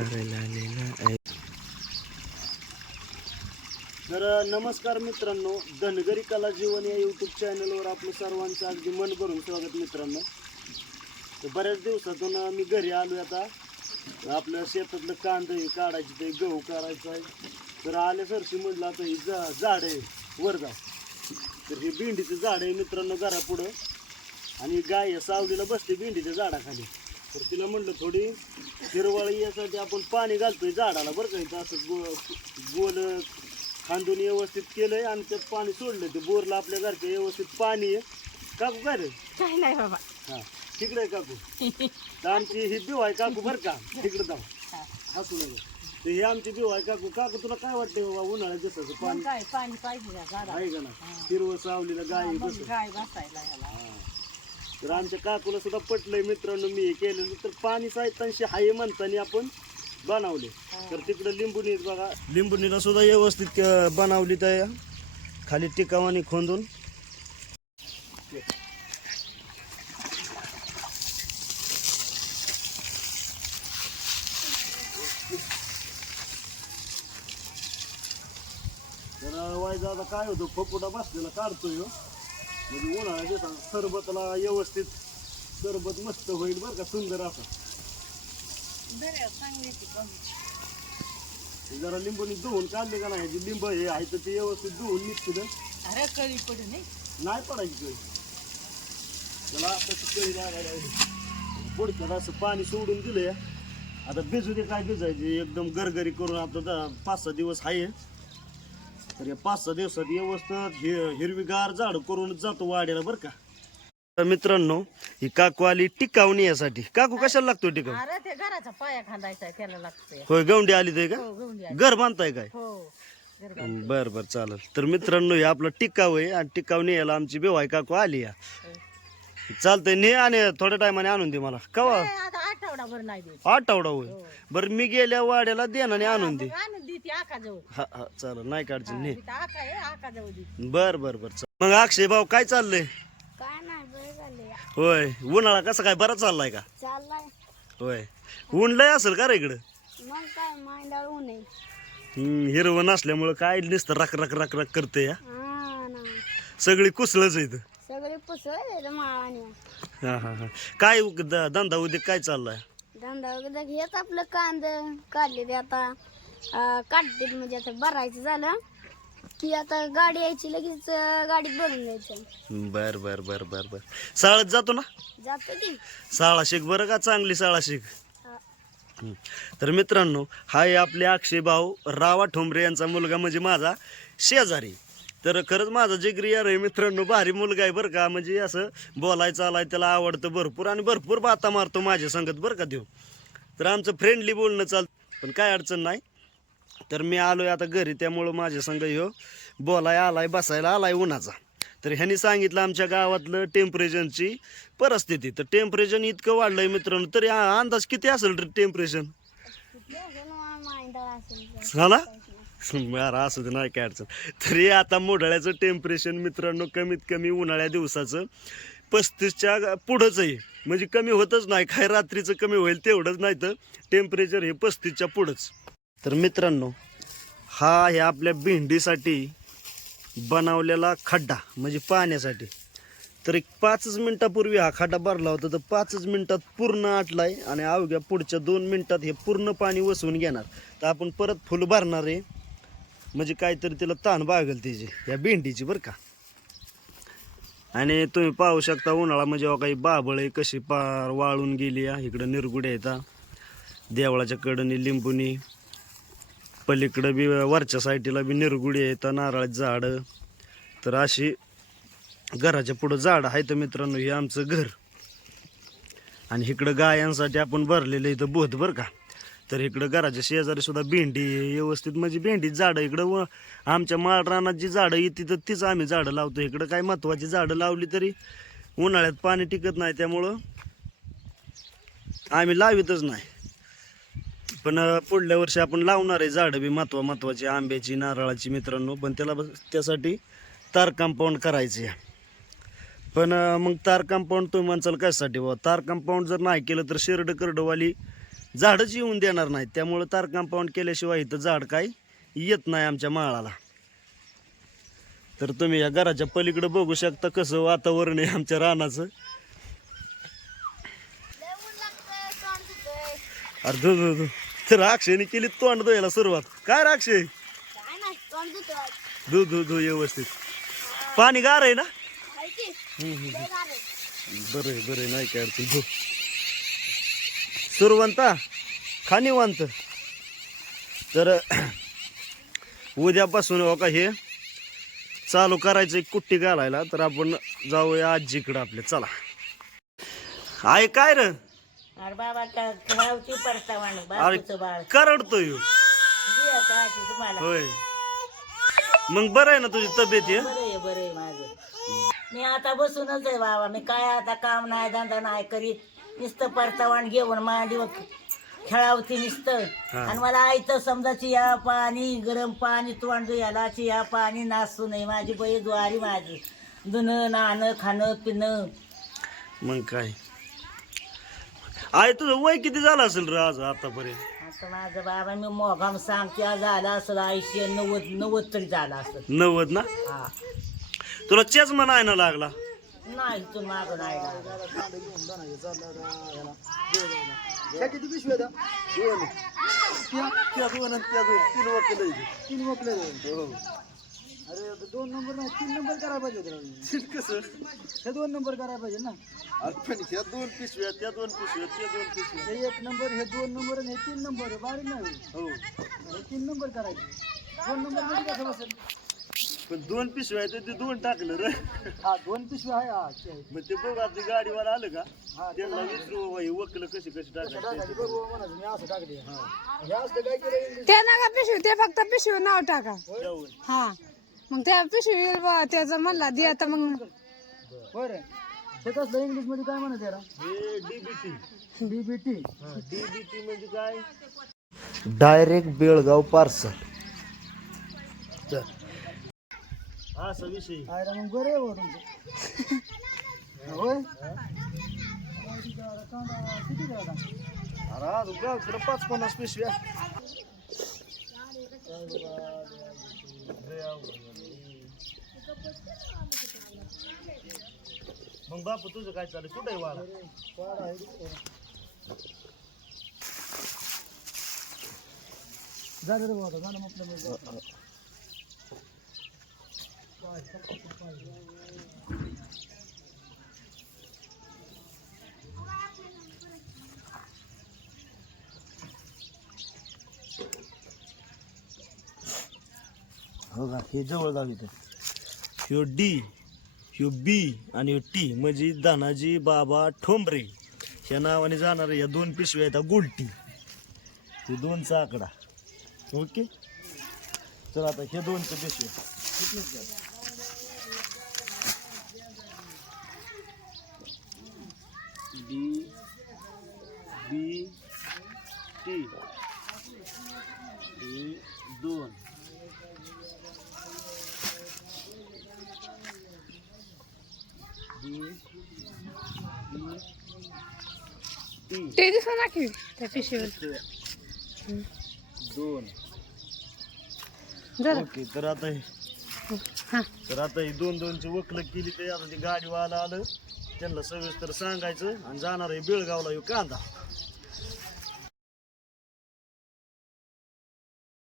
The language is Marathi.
अरे तर नमस्कार मित्रांनो धनगरी कला जीवन या यूट्यूब चॅनलवर आपलं सर्वांचं अगदी मन भरून स्वागत मित्रांनो. तर बऱ्याच दिवसातून मी घरी आलो आता. आपल्या शेतातलं कांदे हे काढायचं ते गहू काढायचं आहे. तर आल्या सरशी म्हटलं आता ही जा झाड आहे वर्धा तर हे भेंडीचं झाड आहे मित्रांनो घरापुढं. आणि गाय सावलीला बसते भेंडीच्या झाडाखाली. तर तिला म्हणलं थोडी हिरवळ यासाठी आपण पाणी घालतोय झाडाला बरं का इथं असं गो गोल खांदून व्यवस्थित केलंय आणि त्यात पाणी सोडलं ते बोरला आपल्या घरच्या व्यवस्थित पाणी आहे. काकू काय रे? काय नाही बाबा. हा तिकडे आहे काकू. तर आमची ही बिव आहे काकू बरं का तिकडे जाऊ. हसू नका तर ही आमची बिव आहे काकू. काकू तुला काय वाटतंय बाबा उन्हाळ्यात जसं पाणी काय पाणी पाहिजे आहे का ना हिरवं सावलीला गाय आहे मग बसं गाय बसायला याला. तर आमच्या काकूला सुद्धा पटलंय मित्रांनो मी हे केलेलं. तर पाणी साहित्यांशी हाय म्हणताना आपण बनवले. तर तिकडं लिंबुनी बघा. लिंबुनीला सुद्धा व्यवस्थित बनवली त्या खाली टिकावानी खोंदून. तर वायचा आता काय होतं फपुटा बसलेला काढतोय ह्यो. म्हणजे उन्हाळ्या दिवसात सरबतला व्यवस्थित सरबत मस्त होईल बरं का सुंदर असं. हे जरा लिंबूनी धुवून काढले का नाही? जी लिंब हे आहे तर ते व्यवस्थित धुवून निघतं अरे कळी पडू नाही नाही पडायची कळी. त्याला आता कळी लागायला बुडक्यात असं पाणी सोडून दिलंय. आता भिजू दे काय भिजायचे? एकदम गरगरी करून आता पाच सहा दिवस आहे. तर या पाच सहा दिवसात व्यवस्थित हि हिरवीगार झाड करून जातो वाड्याला बरं का. तर मित्रांनो ही काकू आली टिकावणी यासाठी. काकू कशाला लागतो टिकाव? अरे ते घराचा पाया खांदायचा आहे, त्याला लागतोय. होय गवंडी आली ते का? हो घेऊन या घर बांधताय काय? हो गरबा. बर बर चालेल. तर मित्रांनो हे आपलं टिकाव आहे आणि टिकाव याला आमची बेवाय काकू आली या. चालतंय ने आणि थोड्या टायमाने आणून दे मला. कवा? ए, आता आठवडाभर नाही देत. आठवडा होईल. बरं मी गेल्या वाड्याला आणून दे आणून दे. ती आका जवळ हा हा चालेल नाही काढचं ने. तिथं आका आहे आका जवळ दे बर बर बर चालेल. मग अक्षय भाऊ काय चाललंय? काय नाही बरं झाले. होय उन्हाळा कसा काय बरा चाललाय का? चाललाय. होय. ऊन लय असेल का रे इकडं? मग काय मांडाळ ऊन आहे. हम्म, हिरवं नसल्यामुळं काय नुसतं रक रक रक रक करते या हा ना. सगळी कुसळच आहे इथं. सगळे पुसळ माळाने. हा हा हा. काय उग- द- धंदा उद्योग काय चाललाय? धंदा वगैरे घेत आपलं कांद काढले ते आता. अं, काढते म्हणजे आता भरायचं झालं की आता गाडी यायची लगेच अं, गाडीत भरून द्यायचं बर बर बर बर बर. शाळेत जातो ना? जातो की. शाळा शिक बरं का चांगली शाळा शिक? हा. हं. तर मित्रांनो हा आहे आपले अक्षय भाऊ रावा ठोंबरे यांचा मुलगा म्हणजे माझा शेजारी. तर खरंच माझा जिगरी यार आहे मित्रांनो भारी मुलगा आहे बरं का. म्हणजे असं बोलाय चालाय त्याला आवडतं भरपूर आणि भरपूर बाता मारतो माझ्या संगत बरं का देऊ तर आमचं फ्रेंडली बोलणं चालतं पण काय अडचण नाही. तर मी आलोय आता घरी त्यामुळं माझ्या संग ह्यो बोलाय आलाय बसायला आलाय उन्हाचा. तर ह्यांनी सांगितलं आमच्या गावातलं टेम्परेचरची परिस्थिती. तर टेम्परेचर इतकं वाढलंय मित्रांनो तरी अंदाज किती असेल टेम्परेचर हा ना बरं असं तर नाही काय अडचण. तरी आता मोढळ्याचं टेम्परेचर मित्रांनो कमीत कमी उन्हाळ्या दिवसाचं पस्तीसच्या पुढंच आहे म्हणजे कमी होतच नाही. काय रात्रीचं कमी होईल तेवढंच नाही तर टेम्परेचर हे पस्तीसच्या पुढंच. तर मित्रांनो हा हे आपल्या भेंडीसाठी बनवलेला खड्डा म्हणजे पाण्यासाठी. तर एक पाचच मिनटापूर्वी हा खड्डा भरला होता तर पाचच मिनटात पूर्ण आटलाय आणि अवघ्या पुढच्या दोन मिनटात हे पूर्ण पाणी वसवून घेणार. तर आपण परत फुल भरणार आहे. म्हणजे काहीतरी तिला ताण बागल तिची या भेंडीची बरं का. आणि तुम्ही पाहू शकता उन्हाळा म्हणजे काही बाबळ आहे कशी पार वाळून गेली या इकडं निरगुड्या येतात देवळाच्या कडनी लिंबुनी. पलीकडं बी वरच्या साईडला बी निरगुडी येतात नारळाची झाडं. तर अशी घराच्या पुढं झाड आहे तर मित्रांनो हे आमचं घर. आणि इकडं गायांसाठी आपण भरलेलं इथं बोध बरं का. तर इकडं घराच्या शेजारी सुद्धा भेंडी व्यवस्थित म्हणजे भेंडीच झाडं इकडं व- आमच्या माळ रानात जी झाडं येते तर तीच आम्ही झाडं लावतो. इकडं काय महत्वाची झाडं लावली तरी उन्हाळ्यात पाणी टिकत नाही त्यामुळं आम्ही लावितच नाही. पण पुढल्या वर्षी आपण लावणार आहे झाडं बी महत्वा महत्वाची आंब्याची नारळाची मित्रांनो. पण त्याला बस- त्यासाठी तार कंपाऊंड करायचे पण मग तार कंपाऊंड तुम्ही म्हणचाल कशासाठी बाबा तार कंपाऊंड जर नाही केलं तर शेरड करडवाली झाडच येऊन देणार नाहीत. त्यामुळं तार कंपाऊंड केल्याशिवाय इथं झाड काय येत नाही आमच्या माळाला. तर तुम्ही या घराच्या पलीकडे बघू शकता कसं वातावरण आहे आमच्या रानाचं. अरे धु धु धु. तर अक्षयने केली तोंड धुवायला सुरुवात. काय रे अक्षय? काय नाही तोंड दुखतंय. धु धु धु व्यवस्थित. पाणी गार आहे ना. बरं बरं नाही काय अडचण. धु. सुरवंता खानिवंत. तर उद्यापासून हो का हे चालू करायचं एक कुट्टी घालायला तर आपण जाऊया आजीकडं आपल्या. चला. आहे काय रे? अरे बाबा का खेळावती परतावाण अरे बापूचं बाळ. करडतोय ह्यो. मग बरं आहे ना तुझी तब्येत बरं आहे बरं आहे माझं. मी आता बसूनच आहे बाबा. मी काय आता काम नाही धंदा नाही करीत. नुसतं परतावाण घेऊन मांडीवर खेळावती नुसतं. हा. आणि मला आयतं समजा चिया पाणी गरम पाणी तोंड याला चिया पाणी नाचू नये माझी बाई द्वारी माझी. धुणं नाणं खाणं पिणं. मग काय? आहे तुझं वय किती झालं असेल रे आज आतापर्यंत? आता माझं बाबा मी मोगाम सांगते आज झालं असं ऐंशी नव्वद नव्वद तरी झालं असं नव्वद ना? हा. तुला चेच म्हणा ना लागला. नाही तू मागं नाही लागलं. तीन वकले अरे दोन नंबर नाही तीन नंबर करायला पाहिजे होते कसं? हे दोन नंबर करायला पाहिजे ना. पण ह्या दोन पिशव्या त्या दोन पिशव्या त्या दोन पिशव्या हे एक नंबर हे दोन नंबर आणि हे तीन नंबर. आहे बारीक नाही. होईल. हो. हे तीन नंबर करायचे. दोन नंबरमध्ये कसं बसेल? पण दोन पिशव्या आहेत ते दोन टाकलं रे. हा दोन पिशवी आहे हा ते. मग ते बघ आता गाडीवाला आलं का? हा त्यांना विचारू बाबा हे वकलं कशी कशी टाकायची टाकायची म्हणायचं मी असं टाकले हे. असं काय केलं ते नका पिशवी ते फक्त पिशवी नाव टाका. जाऊन. हा. मग त्या पिशवी ब- त्याचं म्हणला दे आता मग. बरं. हे कसलं इंग्लिशमध्ये काय म्हणत याला हे डीबीटी डीबीटी डीबीटी म्हणजे काय? Direct Belgaum parcel. असा विषय आहे मग बरं आहे हो तुमचं? होय? किती? अरे आज गावचं पाच पन्नास पिशव्या. मग बापू तुझं काय चालू कुठे वाडा झालं रे बाबा झालं म्हटलं. हो का? हे जवळ गाव इथं. ह्यो डी ह्यो बी आणि ह्यो टी म्हणजे दानाजी बाबा ठोंबरे. ह्या नावाने जाणार या दोन पिशव्या आहेत गुलटी. हे दोनचा आकडा ओके? चला आता हे दोनचं पिशव्या डी बी टी. हे दोन. बी बी ते दिसा ना की त्या पिशवीवर. दोन. जरा ओके तर आता हे हा. तर आता ही दोन दोनची वकलं केली तर आता ते गाडीवाला आलं. त्यांना सविस्तर सांगायचं आणि जाणार आहे बेळगावला येऊ कांदा.